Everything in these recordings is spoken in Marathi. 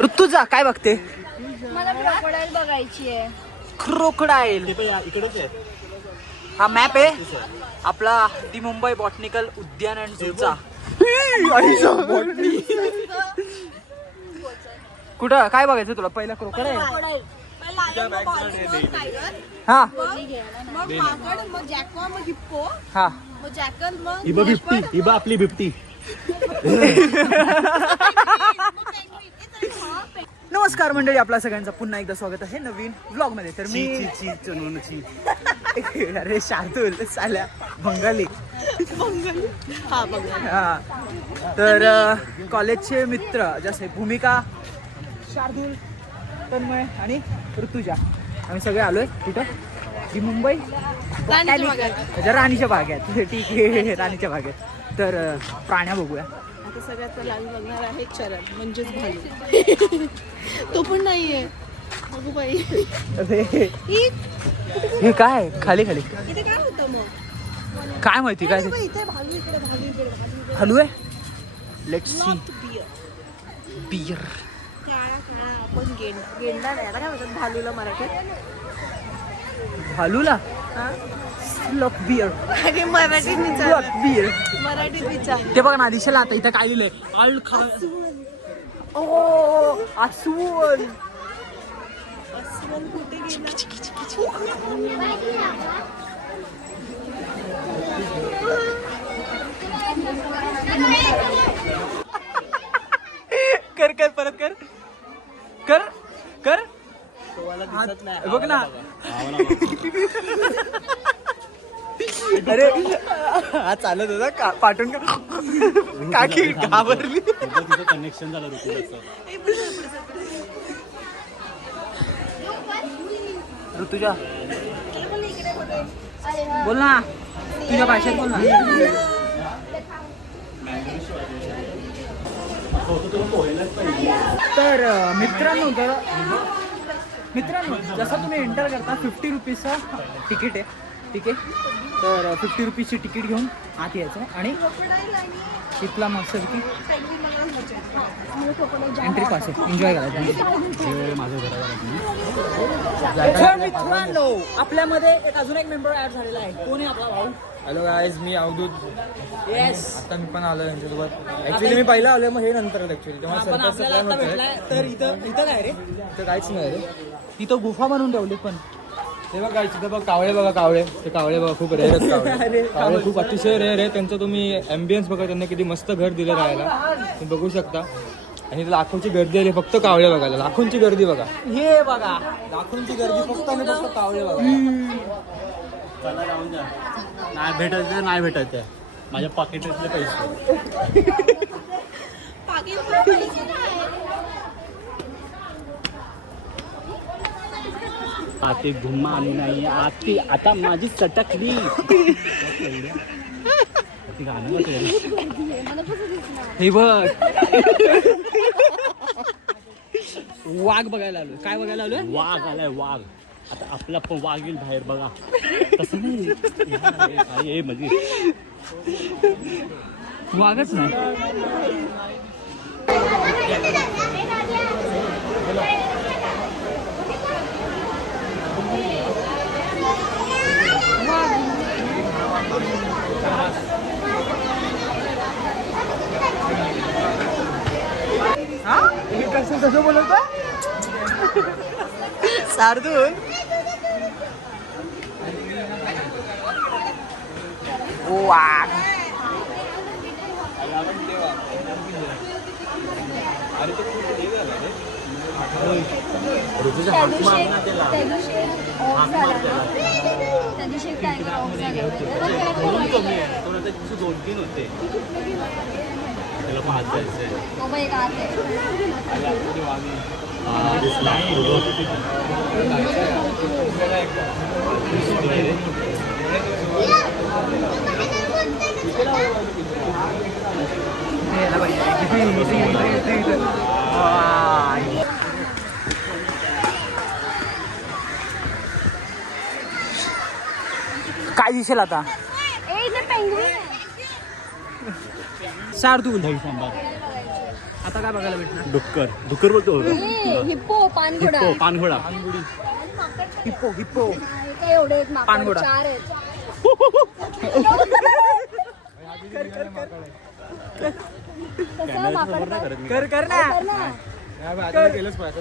ऋतुजा काय बघते? मला क्रोकोडाईल बघायची आहे. क्रोकोडाईल इकडेच आहे. हा मॅप आहे आपला दी मुंबई बॉटनिकल उद्यान अँड झूचा. कुठं काय बघायचं तुला? पहिला क्रोकोडाईल. हा मग माकड, मग जॅकवा, मग हिप्पो, हा मग जॅकल, मग इबा बिबटी, इबा आपली बिबटी. नमस्कार मंडळी, आपल्या सगळ्यांचं पुन्हा एकदा स्वागत आहे नवीन व्लॉग मध्ये. तर मी अरे शार्दूल साल्या बंगाली. हा तर कॉलेजचे मित्र जसे भूमिका, शार्दूल, तन्मय आणि ऋतुजा आम्ही सगळे आलोय कुठं? दी मुंबई राणीच्या बागेत. ठीक आहे, राणीच्या बागेत. तर प्राण्या बघूया. आता सगळ्यात पहिला आम्ही बघणार आहे चरण, म्हणजेच भालू. तो पण नाहीये. बघू बाई. हे काय खाली खाली इथे काय होतं मग? काय माहिती काय ते? इथे भालू, इकडे भालू, इकडे भालू. हलू आहे. Let's see. बियर. बियर. काळा आपण गेंडा नाही. आता काय म्हणतात भालूला मराठीत? भालूला स्लॉक बियर. अरे मराठीत स्लॉक बियर. मराठीत विचार. ते बघा ना दिशेला आता इथं काय लिहिलंय? अल खा. ओ अस्वल. अस्वल कुठे गेला? कर कर परत कर कर कर. बघ ना. अरे हा चालत होता का पाठवून का काकी घाबरली. कनेक्शन झालं ऋतुजा बोल ना, तुझ्या भाषेत बोल ना. तर मित्रांनो जसं तुम्ही एंटर करता 50 रुपीजचा तिकीट आहे. ठीक आहे, तर 50 रुपीजची तिकीट घेऊन आत यायचं आणि तिथला मस्तपैकी एंट्री पास आहे, एन्जॉय करायचं. मित्रांनो आपल्यामध्ये अजून एक मेंबर ऍड झालेला आहे. कोण आहे आपला भाऊ? हॅलो गाईज, मी अवधूत. येस, आता मी पण आलो यांच्यासोबत. ऍक्च्युली मी पहिला आलोय, मग हे नंतर ऍक्च्युली तेव्हा आपण आपल्याला आता भेटलाय. तर इथं काय रे? तर काहीच नाही रे. इथं गुफा बनवून ठेवली. पण ते बघा तिथं बघ कावळे बघा, कावळे. ते कावळे बघा खूप रेअर आहेत. कावळे खूप अतिशय रेअर आहे. त्यांचं तुम्ही ॲम्बियन्स बघा, त्यांना किती मस्त घर दिलं राहायला तुम्ही बघू शकता. आणि लाखोंची गर्दी आली फक्त कावळे बघायला. लाखोंची गर्दी बघा, हे बघा लाखोंची गर्दी फक्त आणि फक्त कावळे बघा. चला जाऊन जा. नाही भेटायचं, नाही भेटायचं. माझ्या पाकिटातले पैसे. आती घुम्मा आली नाही. आती आता माझी चटकली. हे बघ वाघ बघायला आलो. काय बघायला आलोय? वाघ आलाय, वाघ. आता आपला पण वाघ येईल बाहेर बघा. तसं नाही म्हणजे वाघच नाही. कसं बोलत शार्दूल? वाघ. दोन-तीन होते. त्याला पण हात जायचंय. काय दिसेल आता? पेंग्विन शार्दूल. दही सांबार. आता काय बघायला भेटणार? डुक्कर बोलतो हिप्पो पानघोडा. हिप्पो, पानघोडा. हिप्पो हिप्पो काय एवढे आहेत माकड? पानघोडा. 4 आहेत. कसं माकड कर कर ना. कर ना. आता केलंच पाहिजे.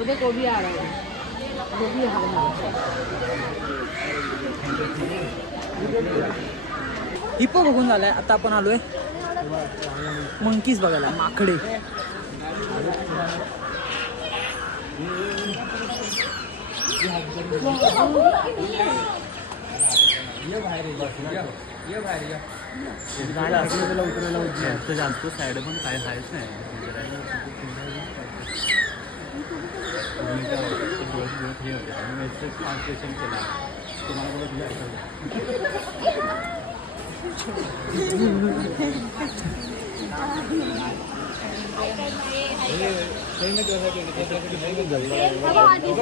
उधर गोभी आ रहा है. गोभी आ रहा है. हिप्पो बघून झालाय. आता आपण आलोय मंकीज बघायला, माकडे. जास्त साईड पण काय आहेच नाही.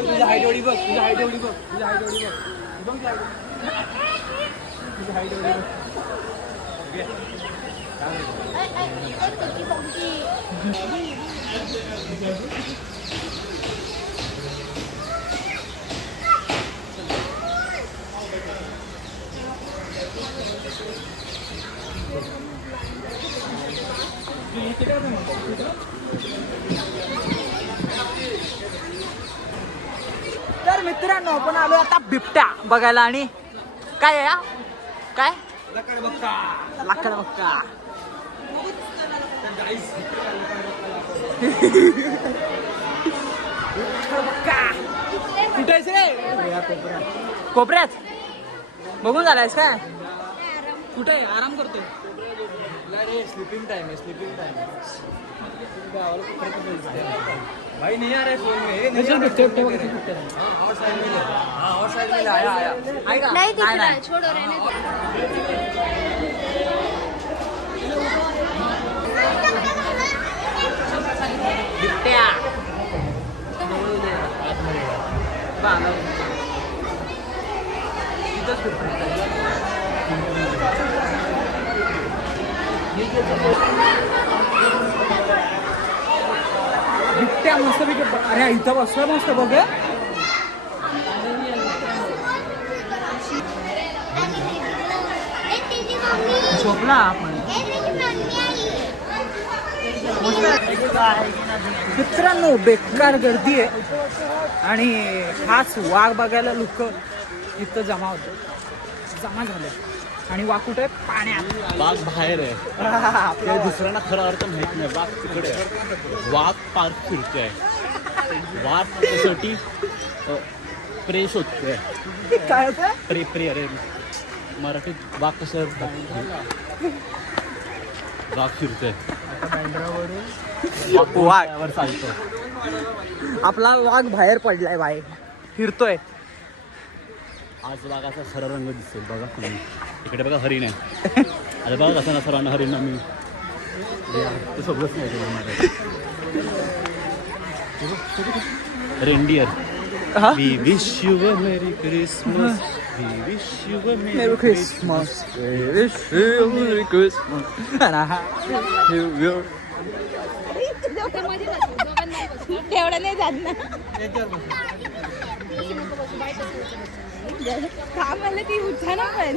तुझ्या हाईट एवढी बघ. तुझ्या हाईट एवढी बघ. तुझ्या हाईट एवढी बघ. तुझ्या हाईट एवढी बघ. तर मित्रांनो आपण आलो आता बिबट्या बघायला. आणि काय आहे हा? काय लाकड बक्का. कुठायचं रे? कोपऱ्यात बघून झालायस काय? कुठे आराम करतोय? स्लीपिंग टाइम है. स्लीपिंग टाइम भाई नहीं आ रहा है फोन में. चल बिबटे बिबटे बघ. और साइड में ले. हाँ और साइड में ले. आया. आहे का? नहीं दिख नाही, रहा नाही. है. छोड़ो रहने दो. बिबट्या बिबट्या मस्त पैकी. अरे इथं बसला मस्त बघ. झोपला आपण. मित्रांनो बेकार गर्दी आहे आणि खास वाघ बघायला लोक इथं जमा झाले. आणि वाघ कुठे? पाण्यात. वाघ बाहेर आहे. ते दुसऱ्यांना खरा अर्थ माहित नाही. वाघ तिकडे आहे. वाघ पार्क फिरतोय. वाघ त्यासाठी प्रे शोधतोय. काय होतं? प्रे अरे मराठीत वाघ कसं वाघ फिरतोय. वाघ चालतो. आपला वाघ बाहेर पडलाय, बाहेर फिरतोय. आज वाघाचा खरा रंग दिसेल बघा तुम्ही. इकडे बघा हरिण आहे. आता बघा कसं ना सर्वांना हरिण मी ते सगळंच नाही. Reindeer. We wish you a merry Christmas. We wish you a merry Christmas. Merry Christmas. तेवढं नाही जात ना. का मला ती उठा ना पण.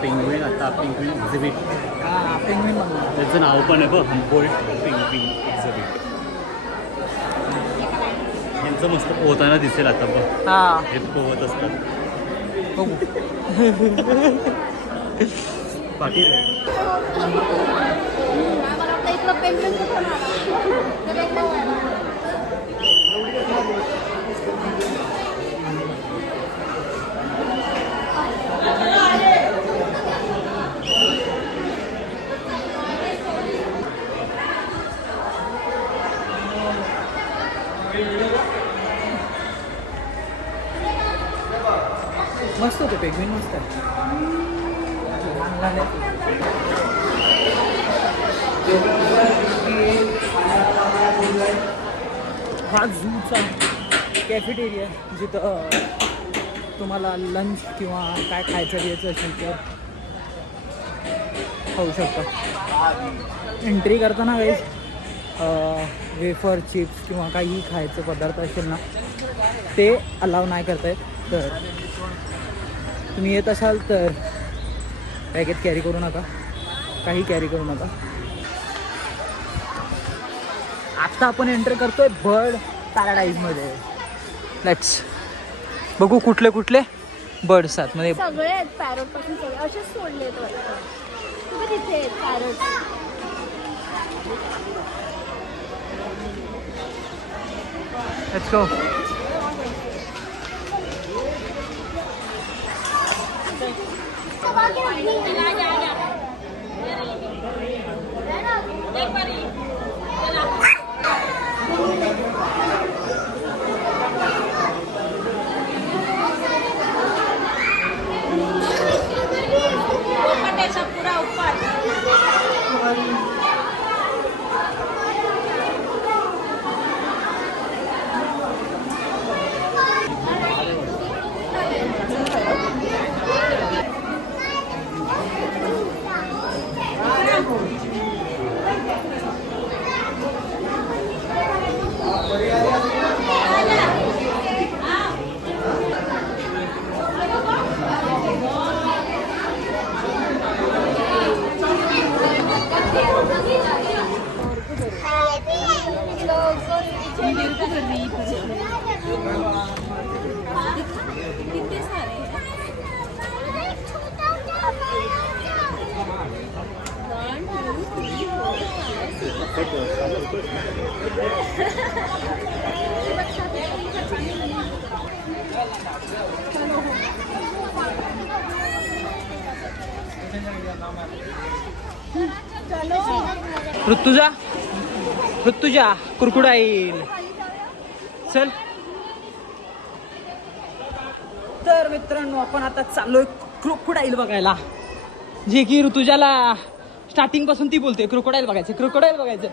पेंग्विन. आता पेंग्विन एक्झिबिट. पेंग्विन त्याचं नाव पण आहे बघ, बोल्ट पेंग्विन एक्झिबिट. यांचं मस्त पोहताना दिसेल आता बघ. हा हे पोहत असतात. पाटील मला वाटतं इथलं पेंटिंग मस्त होते पेंग्विन, मस्त आहे. लहान लहान आहेत. हा झूचा कॅफेटेरिया जिथं तुम्हाला लंच किंवा काय खायचं घ्यायचं असेल तर खाऊ शकता. एंट्री करताना काही वेफर चिप्स किंवा काही खायचं पदार्थ असेल ना ते अलाव नाही करता येत. तर तुम्ही येत असाल तर पॅकेट कॅरी करू नका, काही कॅरी करू नका. आत्ता आपण एंटर करतोय बर्ड पॅराडाईजमध्ये. लेट्स बघू कुठले कुठले बर्ड्स आहेत. म्हणजे सगळे आहेत पॅरोट पासून सगळे असेच सोडले आहेत वाटतं. तुम्ही तिथे आहेत parrot. Let's go. Rutuja crocodile. चल. तर मित्रांनो आपण आता चाललोय क्रोकोडाईल बघायला, जे की ऋतुजाला स्टार्टिंग पासून ती बोलते क्रोकोडाईल बघायचं, क्रोकोडाईल बघायचं.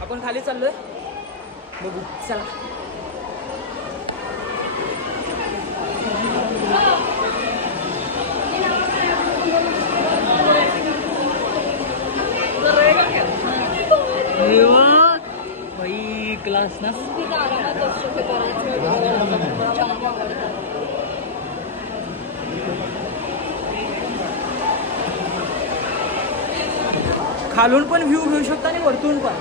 आपण खाली चाललोय, बघू. चला. क्लास ना खालून पण व्ह्यू घेऊ शकता आणि वरतून पण.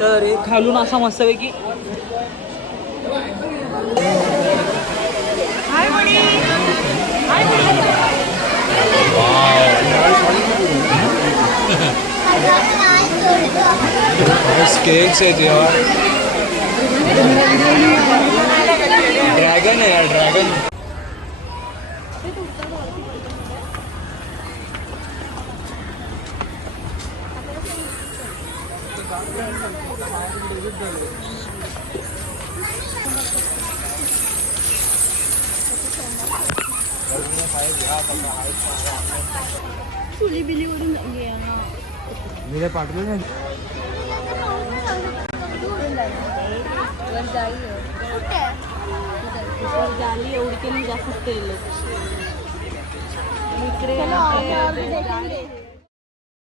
तर खालून असा मस्तपैकी केक्स आहेत यार. ड्रॅगन आहे यार, ड्रॅगन. चुली बिलीवरून मी पाठवलं नाही. झाली एवढी केली जास्त तेल इकडे